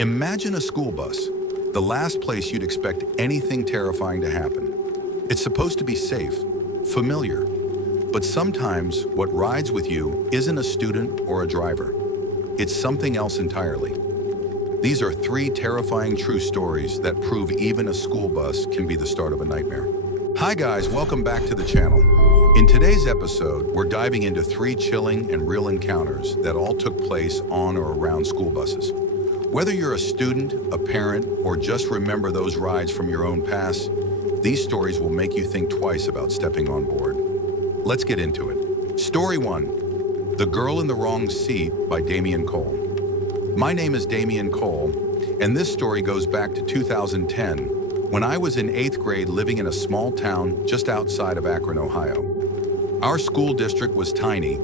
Imagine a school bus, the last place you'd expect anything terrifying to happen. It's supposed to be safe, familiar, but sometimes what rides with you isn't a student or a driver. It's something else entirely. These are 3 terrifying true stories that prove even a school bus can be the start of a nightmare. Hi guys, welcome back to the channel. In today's episode, we're diving into 3 chilling and real encounters that all took place on or around school buses. Whether you're a student, a parent, or just remember those rides from your own past, these stories will make you think twice about stepping on board. Let's get into it. Story 1, The Girl in the Wrong Seat by Damien Cole. My name is Damien Cole, and this story goes back to 2010, when I was in 8th grade living in a small town just outside of Akron, Ohio. Our school district was tiny,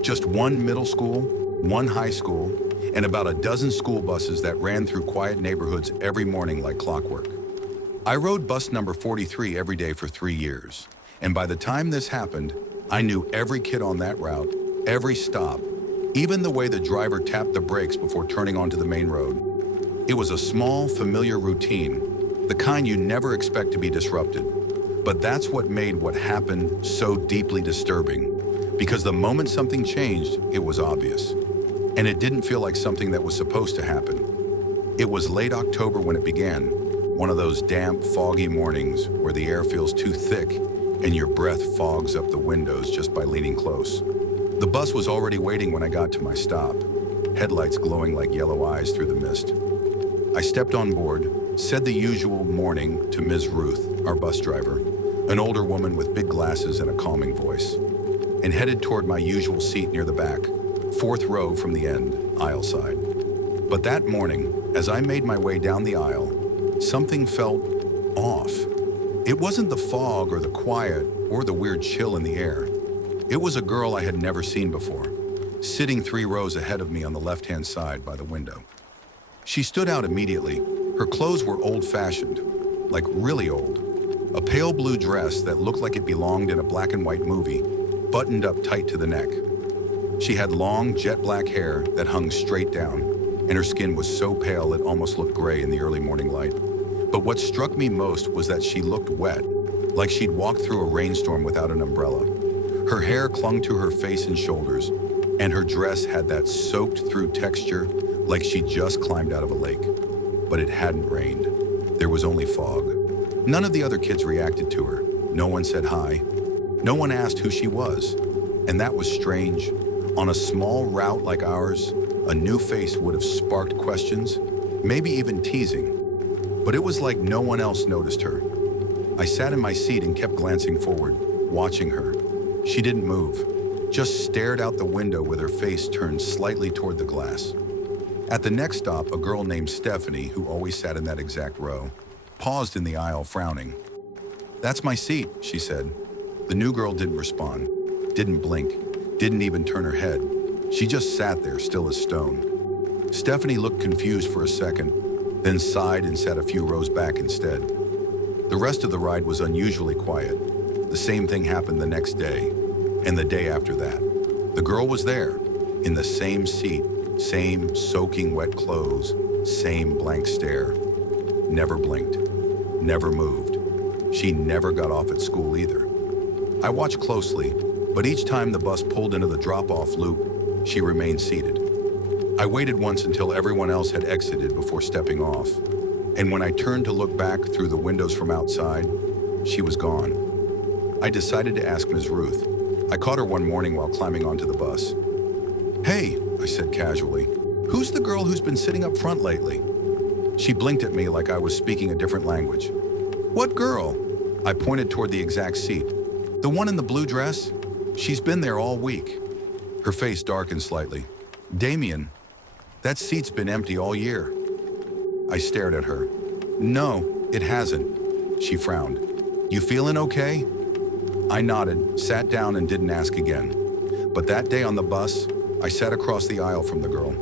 just 1 middle school, 1 high school, and about a dozen school buses that ran through quiet neighborhoods every morning like clockwork. I rode bus number 43 every day for 3 years, and by the time this happened, I knew every kid on that route, every stop, even the way the driver tapped the brakes before turning onto the main road. It was a small, familiar routine, the kind you never expect to be disrupted. But that's what made what happened so deeply disturbing, because the moment something changed, it was obvious. And it didn't feel like something that was supposed to happen. It was late October when it began, one of those damp, foggy mornings where the air feels too thick and your breath fogs up the windows just by leaning close. The bus was already waiting when I got to my stop, headlights glowing like yellow eyes through the mist. I stepped on board, said the usual morning to Ms. Ruth, our bus driver, an older woman with big glasses and a calming voice, and headed toward my usual seat near the back, 4th row from the end, aisle side. But that morning, as I made my way down the aisle, something felt off. It wasn't the fog or the quiet or the weird chill in the air. It was a girl I had never seen before, sitting 3 rows ahead of me on the left-hand side by the window. She stood out immediately. Her clothes were old-fashioned, like really old. A pale blue dress that looked like it belonged in a black and white movie, buttoned up tight to the neck. She had long, jet-black hair that hung straight down, and her skin was so pale it almost looked gray in the early morning light. But what struck me most was that she looked wet, like she'd walked through a rainstorm without an umbrella. Her hair clung to her face and shoulders, and her dress had that soaked-through texture like she'd just climbed out of a lake. But it hadn't rained. There was only fog. None of the other kids reacted to her. No one said hi. No one asked who she was. And that was strange. On a small route like ours, a new face would have sparked questions, maybe even teasing. But it was like no one else noticed her. I sat in my seat and kept glancing forward, watching her. She didn't move, just stared out the window with her face turned slightly toward the glass. At the next stop, a girl named Stephanie, who always sat in that exact row, paused in the aisle, frowning. "That's my seat," she said. The new girl didn't respond, didn't blink, didn't even turn her head. She just sat there, still as stone. Stephanie looked confused for a second, then sighed and sat a few rows back instead. The rest of the ride was unusually quiet. The same thing happened the next day, and the day after that. The girl was there, in the same seat, same soaking wet clothes, same blank stare. Never blinked, never moved. She never got off at school either. I watched closely, but each time the bus pulled into the drop-off loop, she remained seated. I waited once until everyone else had exited before stepping off, and when I turned to look back through the windows from outside, she was gone. I decided to ask Ms. Ruth. I caught her one morning while climbing onto the bus. "Hey," I said casually, "who's the girl who's been sitting up front lately?" She blinked at me like I was speaking a different language. "What girl?" I pointed toward the exact seat. "The one in the blue dress? She's been there all week." Her face darkened slightly. "Damien, that seat's been empty all year." I stared at her. "No, it hasn't." She frowned. "You feeling okay?" I nodded, sat down, and didn't ask again. But that day on the bus, I sat across the aisle from the girl.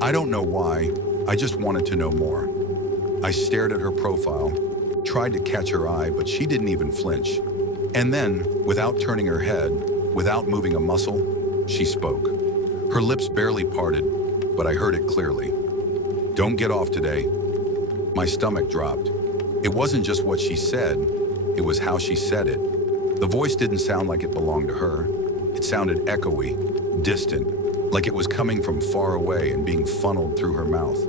I don't know why, I just wanted to know more. I stared at her profile, tried to catch her eye, but she didn't even flinch. And then, without turning her head, without moving a muscle, she spoke. Her lips barely parted, but I heard it clearly. "Don't get off today." My stomach dropped. It wasn't just what she said, it was how she said it. The voice didn't sound like it belonged to her. It sounded echoey, distant, like it was coming from far away and being funneled through her mouth.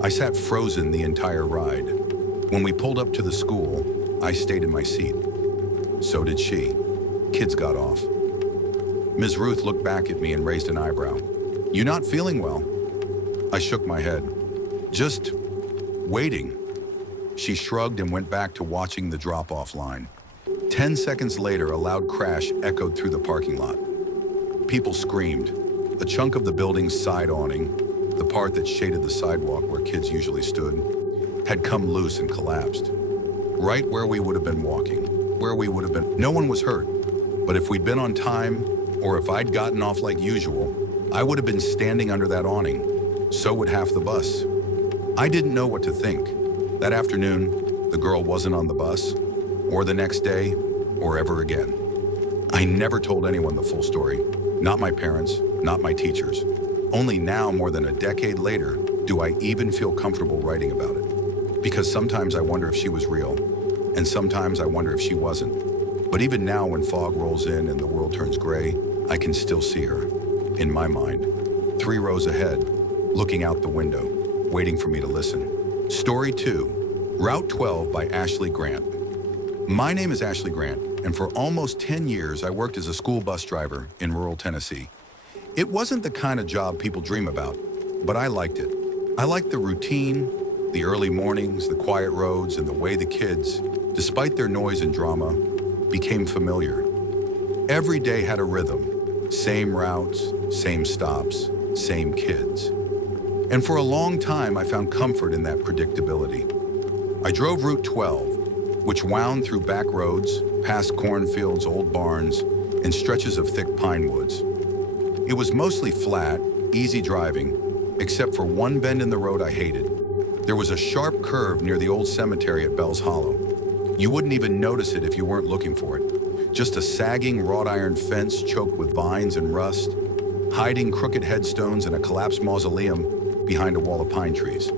I sat frozen the entire ride. When we pulled up to the school, I stayed in my seat. So did she. Kids got off. Ms. Ruth looked back at me and raised an eyebrow. "You not feeling well?" I shook my head. "Just waiting." She shrugged and went back to watching the drop-off line. 10 seconds later, a loud crash echoed through the parking lot. People screamed. A chunk of the building's side awning, the part that shaded the sidewalk where kids usually stood, had come loose and collapsed. Right where we would have been walking, where we would have been. No one was hurt, but if we'd been on time, or if I'd gotten off like usual, I would have been standing under that awning. So would half the bus. I didn't know what to think. That afternoon, the girl wasn't on the bus, or the next day, or ever again. I never told anyone the full story. Not my parents, not my teachers. Only now, more than a decade later, do I even feel comfortable writing about it. Because sometimes I wonder if she was real, and sometimes I wonder if she wasn't. But even now, when fog rolls in and the world turns gray, I can still see her, in my mind, 3 rows ahead, looking out the window, waiting for me to listen. Story 2, Route 12 by Ashley Grant. My name is Ashley Grant, and for almost 10 years, I worked as a school bus driver in rural Tennessee. It wasn't the kind of job people dream about, but I liked it. I liked the routine, the early mornings, the quiet roads, and the way the kids, despite their noise and drama, became familiar. Every day had a rhythm, same routes, same stops, same kids. And for a long time, I found comfort in that predictability. I drove Route 12, which wound through back roads, past cornfields, old barns, and stretches of thick pine woods. It was mostly flat, easy driving, except for one bend in the road I hated. There was a sharp curve near the old cemetery at Bell's Hollow. You wouldn't even notice it if you weren't looking for it. Just a sagging wrought iron fence choked with vines and rust, hiding crooked headstones and a collapsed mausoleum behind a wall of pine trees.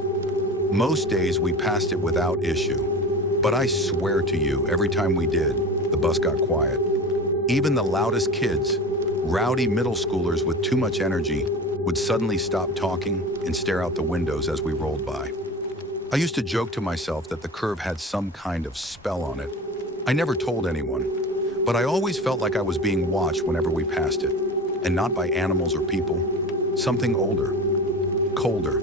Most days we passed it without issue. But I swear to you, every time we did, the bus got quiet. Even the loudest kids, rowdy middle schoolers with too much energy, would suddenly stop talking and stare out the windows as we rolled by. I used to joke to myself that the curve had some kind of spell on it. I never told anyone, but I always felt like I was being watched whenever we passed it, and not by animals or people, something older, colder.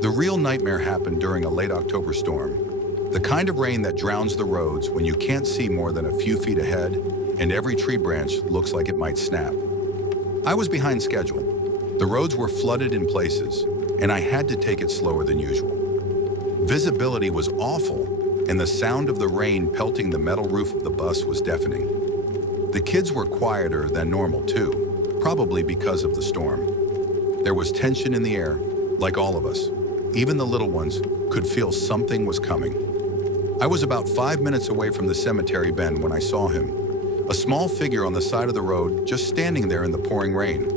The real nightmare happened during a late October storm. The kind of rain that drowns the roads when you can't see more than a few feet ahead and every tree branch looks like it might snap. I was behind schedule. The roads were flooded in places, and I had to take it slower than usual. Visibility was awful, and the sound of the rain pelting the metal roof of the bus was deafening. The kids were quieter than normal too, probably because of the storm. There was tension in the air, like all of us. Even the little ones could feel something was coming. I was about 5 minutes away from the cemetery bend when I saw him. A small figure on the side of the road, just standing there in the pouring rain.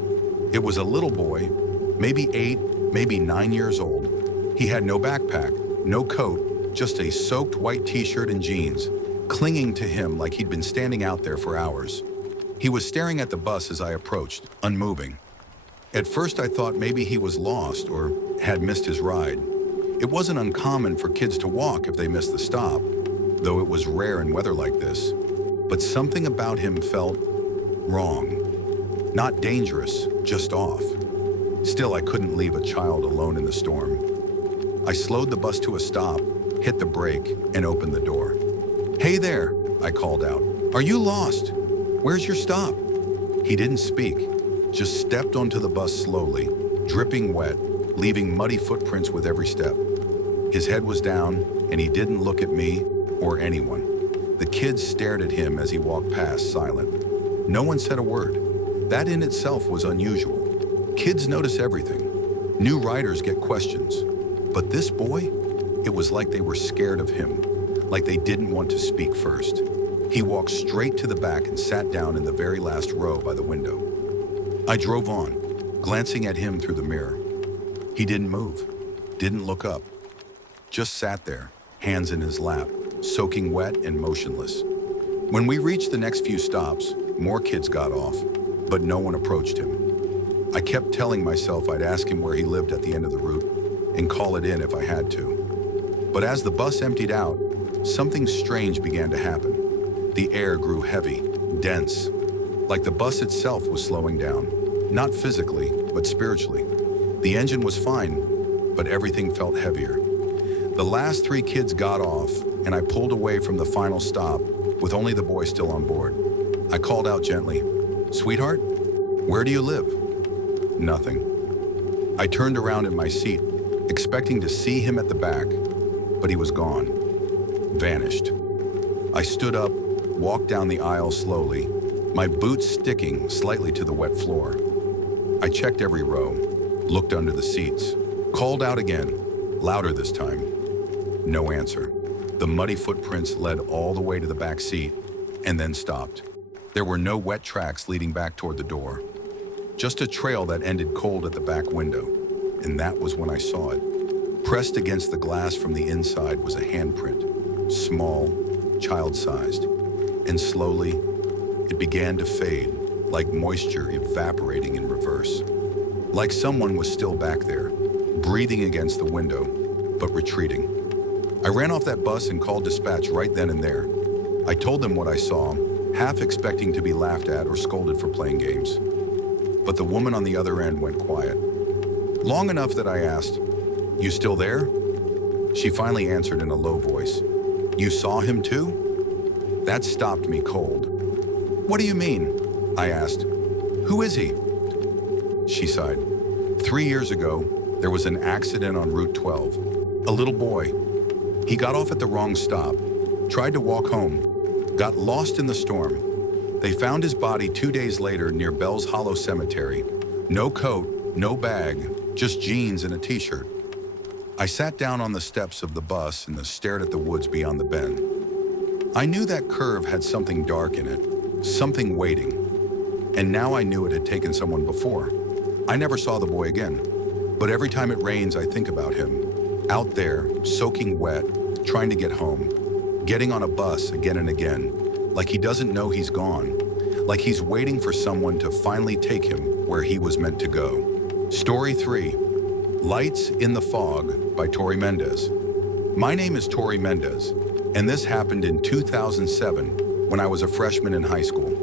It was a little boy, maybe 8, maybe 9 years old. He had no backpack, no coat, just a soaked white t-shirt and jeans, clinging to him like he'd been standing out there for hours. He was staring at the bus as I approached, unmoving. At first I thought maybe he was lost or had missed his ride. It wasn't uncommon for kids to walk if they missed the stop, though it was rare in weather like this. But something about him felt wrong. Not dangerous, just off. Still, I couldn't leave a child alone in the storm. I slowed the bus to a stop, hit the brake, and opened the door. "Hey there," I called out. "Are you lost? Where's your stop?" He didn't speak, just stepped onto the bus slowly, dripping wet, leaving muddy footprints with every step. His head was down, and he didn't look at me or anyone. The kids stared at him as he walked past, silent. No one said a word. That in itself was unusual. Kids notice everything. New riders get questions. But this boy, it was like they were scared of him, like they didn't want to speak first. He walked straight to the back and sat down in the very last row by the window. I drove on, glancing at him through the mirror. He didn't move. didn't look up, just sat there, hands in his lap, soaking wet and motionless. When we reached the next few stops, more kids got off, but no one approached him. I kept telling myself I'd ask him where he lived at the end of the route and call it in if I had to. But as the bus emptied out, something strange began to happen. The air grew heavy, dense, like the bus itself was slowing down, not physically, but spiritually. The engine was fine, but everything felt heavier. The last 3 kids got off, and I pulled away from the final stop with only the boy still on board. I called out gently, "Sweetheart, where do you live?" Nothing. I turned around in my seat, expecting to see him at the back, but he was gone. Vanished. I stood up, walked down the aisle slowly, my boots sticking slightly to the wet floor. I checked every row, looked under the seats, called out again, louder this time. No answer. The muddy footprints led all the way to the back seat and then stopped. There were no wet tracks leading back toward the door, just a trail that ended cold at the back window, and that was when I saw it. Pressed against the glass from the inside was a handprint, small, child-sized, and slowly it began to fade, like moisture evaporating in reverse. Like someone was still back there, breathing against the window, but retreating. I ran off that bus and called dispatch right then and there. I told them what I saw, half expecting to be laughed at or scolded for playing games. But the woman on the other end went quiet. Long enough that I asked, "You still there?" She finally answered in a low voice, "You saw him too?" That stopped me cold. "What do you mean?" I asked. "Who is he?" She sighed. 3 years ago, there was an accident on Route 12. A little boy. He got off at the wrong stop, tried to walk home, got lost in the storm. They found his body 2 days later near Bell's Hollow Cemetery. No coat, no bag, just jeans and a t-shirt. I sat down on the steps of the bus and stared at the woods beyond the bend. I knew that curve had something dark in it, something waiting. And now I knew it had taken someone before. I never saw the boy again, but every time it rains, I think about him. Out there, soaking wet, trying to get home, getting on a bus again and again, like he doesn't know he's gone, like he's waiting for someone to finally take him where he was meant to go. Story 3, Lights in the Fog by Tori Mendez. My name is Tori Mendez, and this happened in 2007 when I was a freshman in high school.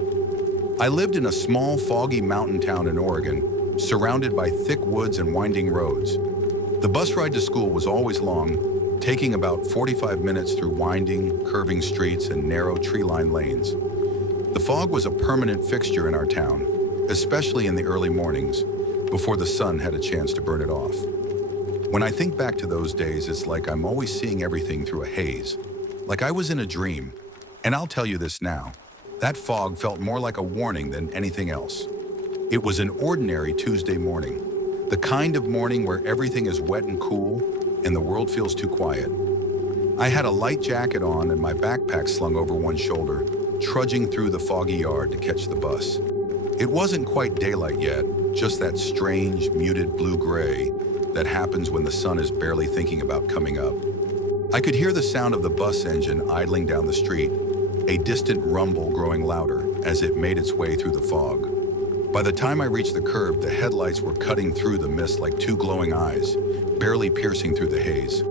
I lived in a small, foggy mountain town in Oregon, surrounded by thick woods and winding roads. The bus ride to school was always long, taking about 45 minutes through winding, curving streets and narrow tree-lined lanes. The fog was a permanent fixture in our town, especially in the early mornings, before the sun had a chance to burn it off. When I think back to those days, it's like I'm always seeing everything through a haze, like I was in a dream. And I'll tell you this now, that fog felt more like a warning than anything else. It was an ordinary Tuesday morning, the kind of morning where everything is wet and cool and the world feels too quiet. I had a light jacket on and my backpack slung over one shoulder, trudging through the foggy yard to catch the bus. It wasn't quite daylight yet, just that strange, muted blue-gray that happens when the sun is barely thinking about coming up. I could hear the sound of the bus engine idling down the street, a distant rumble growing louder as it made its way through the fog. By the time I reached the curb, the headlights were cutting through the mist like 2 glowing eyes, barely piercing through the haze.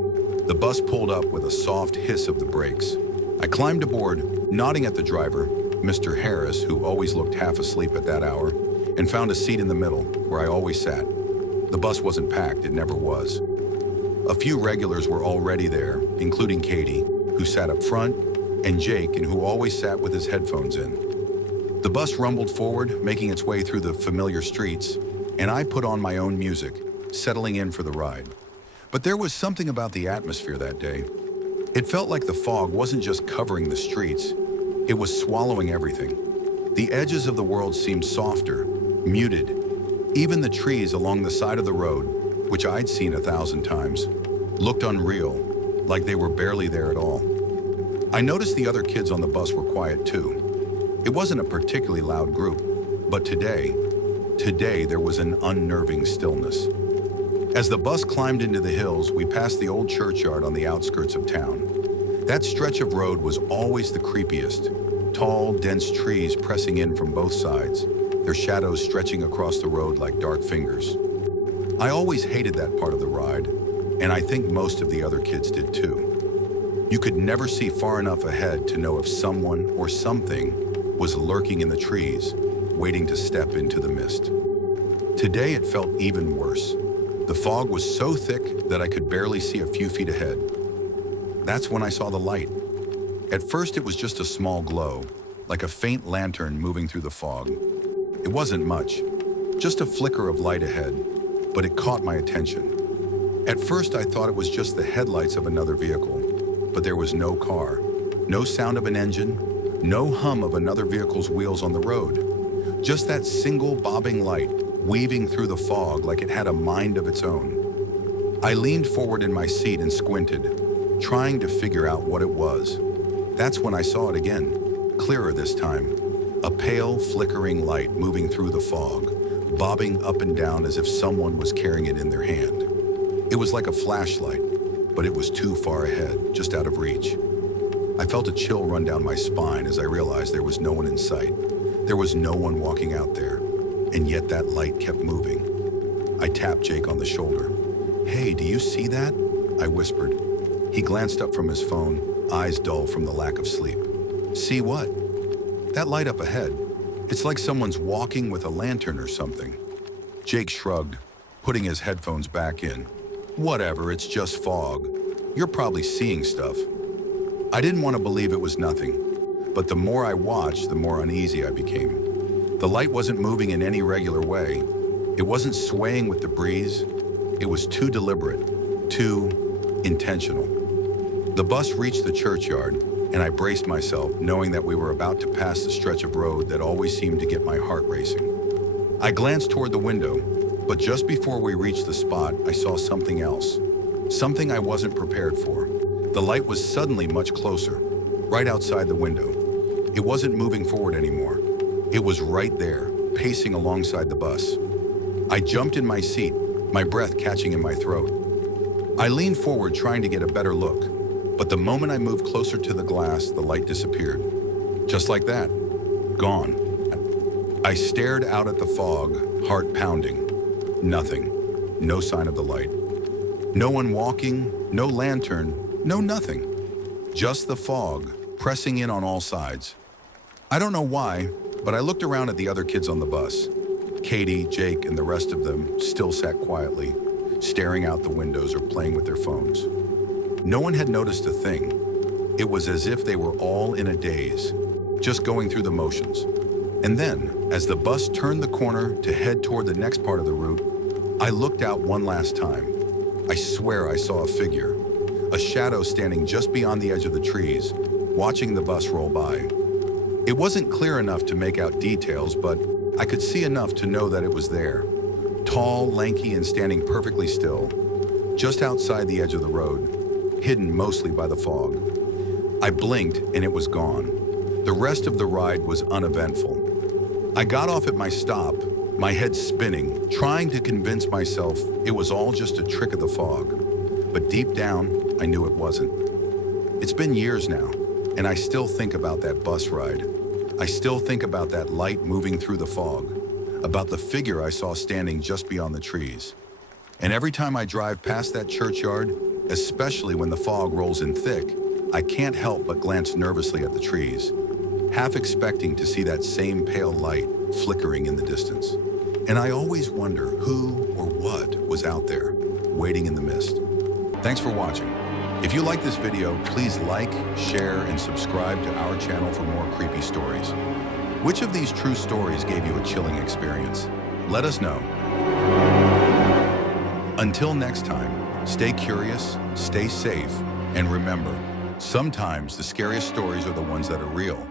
The bus pulled up with a soft hiss of the brakes. I climbed aboard, nodding at the driver, Mr. Harris, who always looked half asleep at that hour, and found a seat in the middle, where I always sat. The bus wasn't packed, it never was. A few regulars were already there, including Katie, who sat up front, and Jake, and who always sat with his headphones in. The bus rumbled forward, making its way through the familiar streets, and I put on my own music, settling in for the ride. But there was something about the atmosphere that day. It felt like the fog wasn't just covering the streets, it was swallowing everything. The edges of the world seemed softer, muted. Even the trees along the side of the road, which I'd seen 1,000 times, looked unreal, like they were barely there at all. I noticed the other kids on the bus were quiet too. It wasn't a particularly loud group, but today there was an unnerving stillness. As the bus climbed into the hills, we passed the old churchyard on the outskirts of town. That stretch of road was always the creepiest. Tall, dense trees pressing in from both sides, their shadows stretching across the road like dark fingers. I always hated that part of the ride, and I think most of the other kids did too. You could never see far enough ahead to know if someone or something was lurking in the trees, waiting to step into the mist. Today it felt even worse. The fog was so thick that I could barely see a few feet ahead. That's when I saw the light. At first it was just a small glow, like a faint lantern moving through the fog. It wasn't much, just a flicker of light ahead, but it caught my attention. At first I thought it was just the headlights of another vehicle, but there was no car, no sound of an engine, no hum of another vehicle's wheels on the road. Just that single bobbing light, weaving through the fog like it had a mind of its own. I leaned forward in my seat and squinted, trying to figure out what it was. That's when I saw it again, clearer this time. A pale, flickering light moving through the fog, bobbing up and down as if someone was carrying it in their hand. It was like a flashlight, but it was too far ahead, just out of reach. I felt a chill run down my spine as I realized there was no one in sight. There was no one walking out there, and yet that light kept moving. I tapped Jake on the shoulder. "Hey, do you see that?" I whispered. He glanced up from his phone, eyes dull from the lack of sleep. "See what?" "That light up ahead. It's like someone's walking with a lantern or something." Jake shrugged, putting his headphones back in. "Whatever, it's just fog. You're probably seeing stuff." I didn't want to believe it was nothing, but the more I watched, the more uneasy I became. The light wasn't moving in any regular way. It wasn't swaying with the breeze. It was too deliberate, too intentional. The bus reached the churchyard, and I braced myself, knowing that we were about to pass the stretch of road that always seemed to get my heart racing. I glanced toward the window, but just before we reached the spot, I saw something else. Something I wasn't prepared for. The light was suddenly much closer, right outside the window. It wasn't moving forward anymore. It was right there, pacing alongside the bus. I jumped in my seat, my breath catching in my throat. I leaned forward trying to get a better look, but the moment I moved closer to the glass, the light disappeared. Just like that. Gone. I stared out at the fog, heart pounding. Nothing. No sign of the light. No one walking, no lantern, no nothing. Just the fog, pressing in on all sides. I don't know why, but I looked around at the other kids on the bus. Katie, Jake, and the rest of them still sat quietly, staring out the windows or playing with their phones. No one had noticed a thing. It was as if they were all in a daze, just going through the motions. And then, as the bus turned the corner to head toward the next part of the route, I looked out one last time. I swear I saw a figure, a shadow standing just beyond the edge of the trees, watching the bus roll by. It wasn't clear enough to make out details, but I could see enough to know that it was there. Tall, lanky, and standing perfectly still, just outside the edge of the road, hidden mostly by the fog. I blinked and it was gone. The rest of the ride was uneventful. I got off at my stop, my head spinning, trying to convince myself it was all just a trick of the fog. But deep down, I knew it wasn't. It's been years now, and I still think about that bus ride. I still think about that light moving through the fog, about the figure I saw standing just beyond the trees. And every time I drive past that churchyard, especially when the fog rolls in thick, I can't help but glance nervously at the trees, half expecting to see that same pale light flickering in the distance. And I always wonder who or what was out there, waiting in the mist. Thanks for watching. If you like this video, please like, share, and subscribe to our channel for more creepy stories. Which of these true stories gave you a chilling experience? Let us know. Until next time, stay curious, stay safe, and remember, sometimes the scariest stories are the ones that are real.